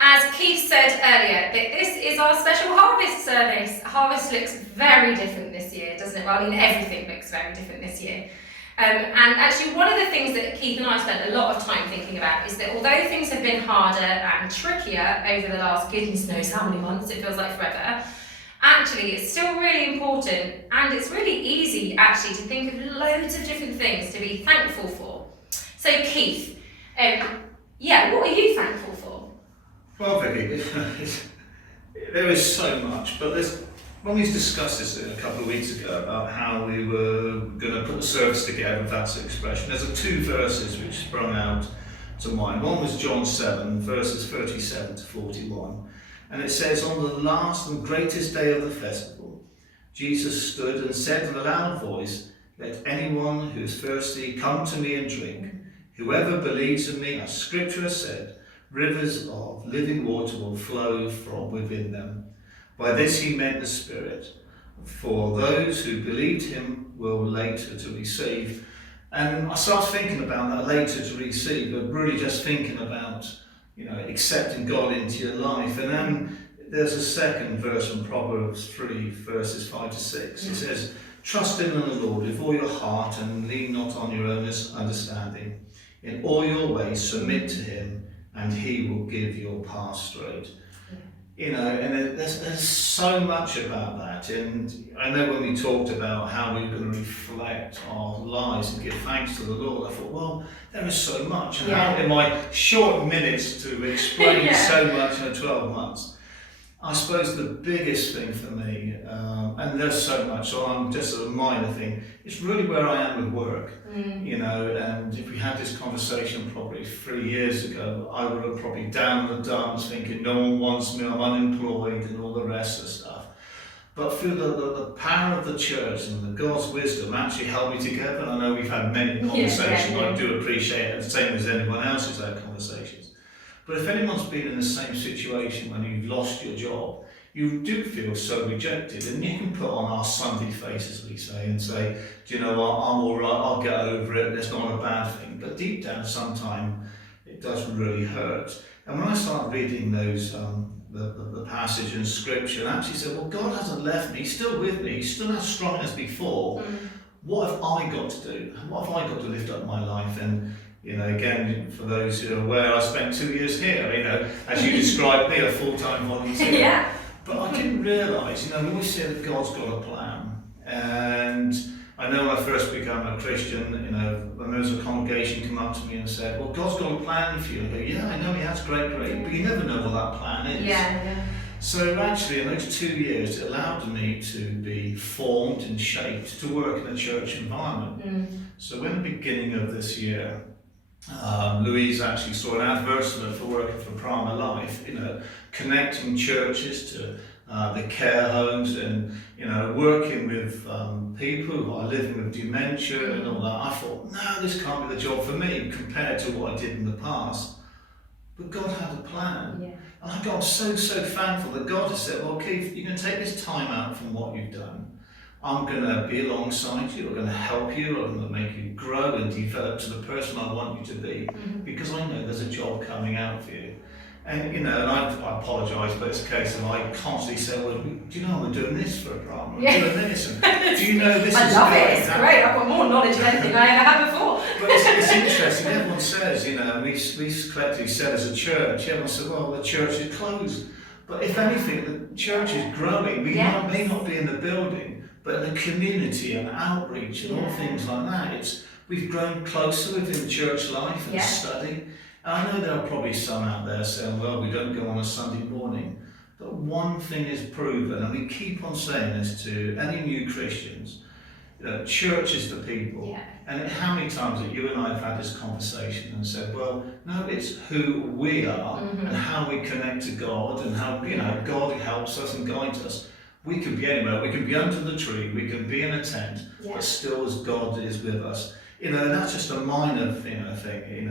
As Keith said earlier, this is our special harvest service. Harvest looks very different this year, doesn't it? Well, I mean, everything looks very different this year. And actually, one of the things that Keith and I spent a lot of time thinking about is that although things have been harder and trickier over the last goodness knows how many months, it feels like forever, actually it's still really important, and it's really easy actually to think of loads of different things to be thankful for. So Keith, what are you thankful for? Well, Vicky, there is so much, but when we discussed this a couple of weeks ago about how we were going to put the service together, if that's the expression, there's two verses which sprung out to mind. One was John 7, verses 37 to 41. And it says, "On the last and greatest day of the festival, Jesus stood and said in a loud voice, 'Let anyone who is thirsty come to me and drink. Whoever believes in me, as Scripture has said, rivers of living water will flow from within them.' By this he meant the Spirit. For those who believed him will later to receive." And I started thinking about that, later to receive, but really just thinking about, accepting God into your life. And then there's a second verse from Proverbs 3, verses 5 to 6. It says, "Trust in the Lord with all your heart and lean not on your own understanding. In all your ways submit to him, and he will give your path straight." And there's so much about that. And I know when we talked about how we were going to reflect our lives and give thanks to the Lord, I thought, well, there is so much. And how in my short minutes to explain so much in 12 months, I suppose the biggest thing for me, and there's so much, so I'm just a minor thing, it's really where I am with work. And if we had this conversation probably 3 years ago, I would have probably down in the dumps thinking no one wants me, I'm unemployed and all the rest of stuff. But through the power of the church and the God's wisdom actually held me together. And I know we've had many conversations, I do appreciate it, the same as anyone else who's had conversations. But if anyone's been in the same situation when you've lost your job, you do feel so rejected, and you can put on our Sunday face, as we say, and say, "Do you know what, I'm all right, I'll get over it, it's not a bad thing." But deep down, sometimes it does really hurt. And when I start reading those, the passage in Scripture, and actually say, well, God hasn't left me, He's still with me, He's still as strong as before. What have I got to do? What have I got to lift up my life? And again, for those who are aware, I spent 2 years here, as you described me, a full-time volunteer. But I didn't realise, we always say that God's got a plan. And I know when I first became a Christian, when there was a congregation come up to me and said, "Well, God's got a plan for you." I go, "Yeah, I know He has, great, but you never know what that plan is." So actually, in those 2 years, it allowed me to be formed and shaped to work in a church environment. So in the beginning of this year, Louise actually saw an advertisement for working for Prima Life, connecting churches to the care homes and, working with people who are living with dementia and all that. I thought, no, this can't be the job for me compared to what I did in the past. But God had a plan. And I got so thankful that God has said, "Well, Keith, you can take this time out from what you've done. I'm going to be alongside you, I'm going to help you, I'm going to make you grow and develop to the person I want you to be, because I know there's a job coming out for you." And and I apologise, but it's a case of I constantly say, "Well, do you know I'm doing this for a problem? I'm doing this, and do you know this I is love it, it's great, I've got more knowledge than anything I ever had before." But it's interesting, everyone says, we collectively said as a church, everyone said, "Well, the church is closed." But if anything, the church is growing. We may not be in the building, but in the community and outreach and all things like that, we've grown closer within church life and study. And I know there are probably some out there saying, "Well, we don't go on a Sunday morning." But one thing is proven, and we keep on saying this to any new Christians, church is the people. And how many times that you and I have had this conversation and said, well, no, it's who we are and how we connect to God and how God helps us and guides us. We can be anywhere, we can be under the tree, we can be in a tent, but still as God is with us. And that's just a minor thing,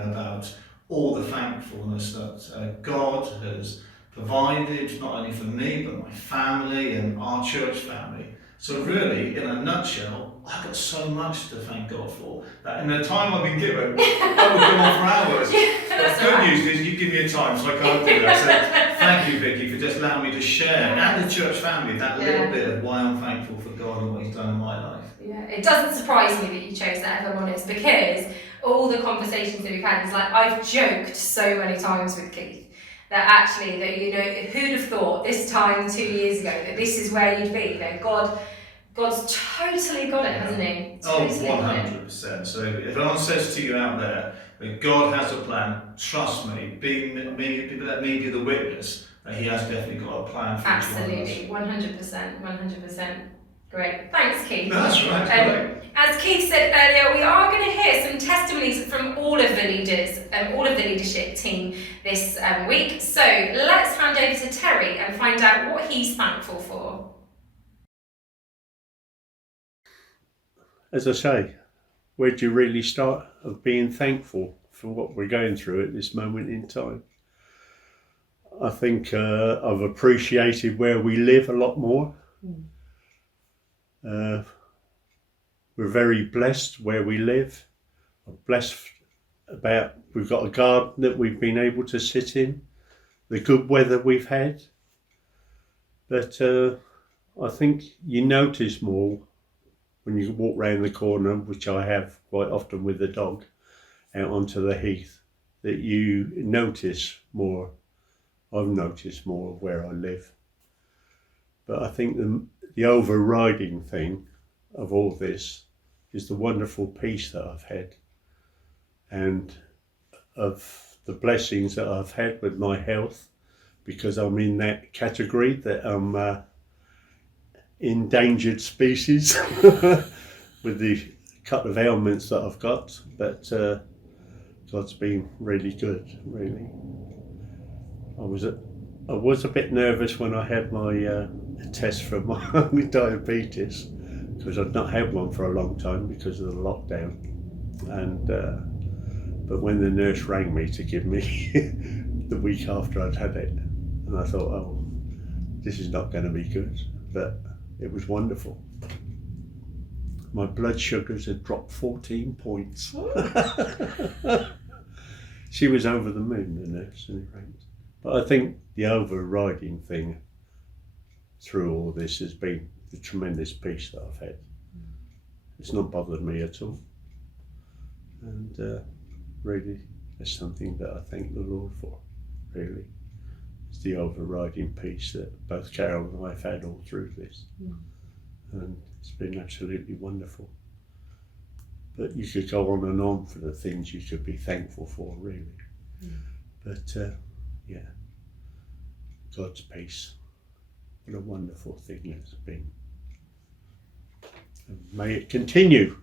about all the thankfulness that God has provided, not only for me, but my family and our church family. So really, in a nutshell, I've got so much to thank God for that in the time I've been given, I would go on for hours. That's The good alright. news is you give me a time, so I can't do that. So thank you, Vicky, for just allowing me to share, and the church family, that little bit of why I'm thankful for God and what He's done in my life. Yeah, it doesn't surprise me that you chose that, if I'm honest, because all the conversations that we've had is like, I've joked so many times with Keith that actually, that, you know, who'd have thought this time 2 years ago that this is where you'd be? You know, God's totally got it, hasn't He? Totally got it. 100%. So if anyone says to you out there that God has a plan, trust me, let me be the witness that He has definitely got a plan for Absolutely, 100%. Great, thanks Keith. No, that's right, great. As Keith said earlier, we are going to hear some testimonies from all of the leaders, all of the leadership team this week. So let's hand over to Terry and find out what he's thankful for. As I say, where do you really start of being thankful for what we're going through at this moment in time? I think I've appreciated where we live a lot more. We're very blessed where we live. I'm blessed about we've got a garden that we've been able to sit in, the good weather we've had. But I think you notice more when you walk round the corner, which I have quite often with the dog, out onto the Heath, that you notice more. I've noticed more of where I live. But I think the overriding thing of all this is the wonderful peace that I've had, and of the blessings that I've had with my health, because I'm in that category that I'm endangered species with the couple of ailments that I've got, but God's been really good, really. I was a bit nervous when I had my test for my diabetes, because I'd not had one for a long time because of the lockdown, and but when the nurse rang me to give me the week after I'd had it, and I thought, oh, this is not going to be good, but it was wonderful. My blood sugars had dropped 14 points. She was over the moon, the nurse, and it rang. But I think the overriding thing through all this has been the tremendous peace that I've had. It's not bothered me at all. And really, that's something that I thank the Lord for, really. It's the overriding peace that both Carol and I have had all through this. And it's been absolutely wonderful. But you could go on and on for the things you could be thankful for, really. But yeah, God's peace. What a wonderful thing it's been. And may it continue.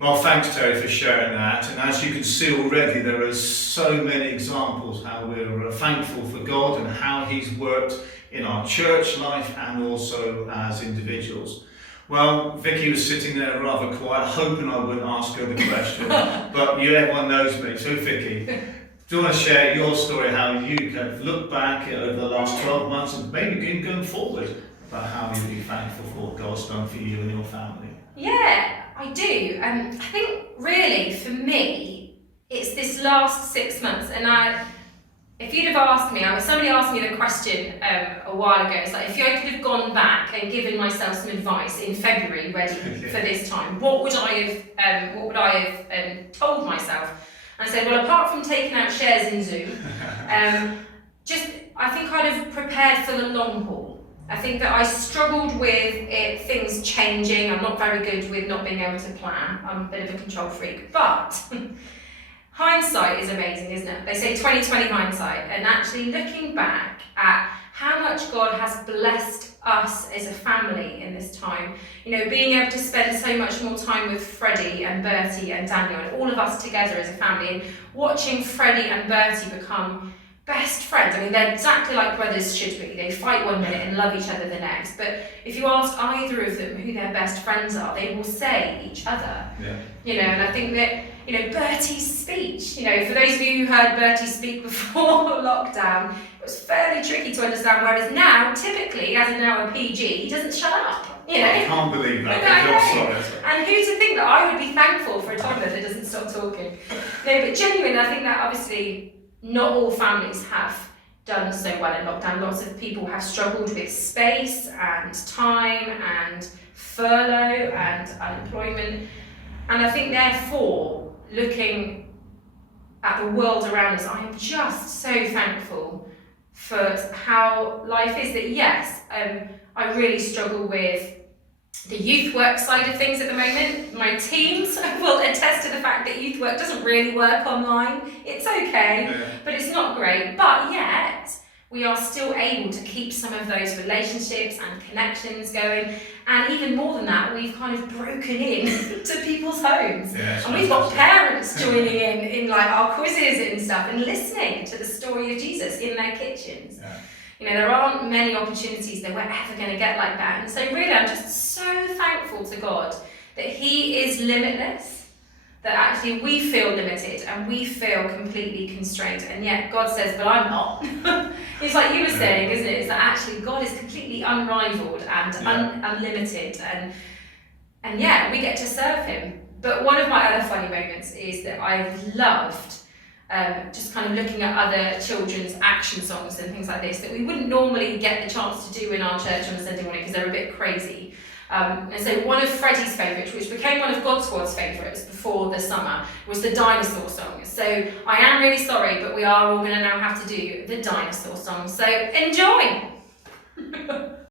Well, thanks Terry for sharing that, and as you can see already there are so many examples how we're thankful for God and how He's worked in our church life and also as individuals. Well, Vicky was sitting there rather quiet, hoping I wouldn't ask her the question, but everyone knows me. So Vicky, do you want to share your story, how you kind of look back over the last 12 months and maybe going forward about how you'd be thankful for what God's done for you and your family? Yeah, I do. I think really for me, it's this last 6 months, and if you'd have asked me, somebody asked me the question a while ago. It's like, if I could have gone back and given myself some advice in February, ready for this time, what would I have told myself? And I said, well, apart from taking out shares in Zoom, I think I'd have prepared for the long haul. I think that I struggled with things changing. I'm not very good with not being able to plan. I'm a bit of a control freak, but hindsight is amazing, isn't it? They say 20/20 hindsight, and actually looking back at how much God has blessed us as a family in this time, you know, being able to spend so much more time with Freddie and Bertie and Daniel and all of us together as a family, and watching Freddie and Bertie become best friends. I mean, they're exactly like brothers should be. They fight one minute and love each other the next. But if you ask either of them who their best friends are, they will say each other. Yeah. You know, and I think that, you know, Bertie's speech, you know, for those of you who heard Bertie speak before lockdown, it was fairly tricky to understand, whereas now, typically, as now a PG, he doesn't shut up. You know? I can't believe that. I know. And who to think that I would be thankful for a toddler that doesn't stop talking? No, but genuinely, I think that obviously not all families have done so well in lockdown. Lots of people have struggled with space and time and furlough and unemployment. And I think therefore, looking at the world around us, I am just so thankful for how life is. That yes, I really struggle with the youth work side of things at the moment. My teams will attest to the fact that youth work doesn't really work online. It's okay, but it's not great. But yet, we are still able to keep some of those relationships and connections going. And even more than that, we've kind of broken in to people's homes. Yeah, and we've got parents joining in like our quizzes and stuff and listening to the story of Jesus in their kitchens. Yeah. You know, there aren't many opportunities that we're ever going to get like that. And so really, I'm just so thankful to God that He is limitless, that actually we feel limited and we feel completely constrained. And yet God says, but I'm not. It's like you were saying, isn't it? It's that actually God is completely unrivaled and unlimited. And yeah, we get to serve Him. But one of my other funny moments is that I've loved just kind of looking at other children's action songs and things like this that we wouldn't normally get the chance to do in our church on a Sunday morning because they're a bit crazy. And so one of Freddie's favourites, which became one of God Squad's favourites before the summer, was the dinosaur song. So I am really sorry, but we are all going to now have to do the dinosaur song. So enjoy!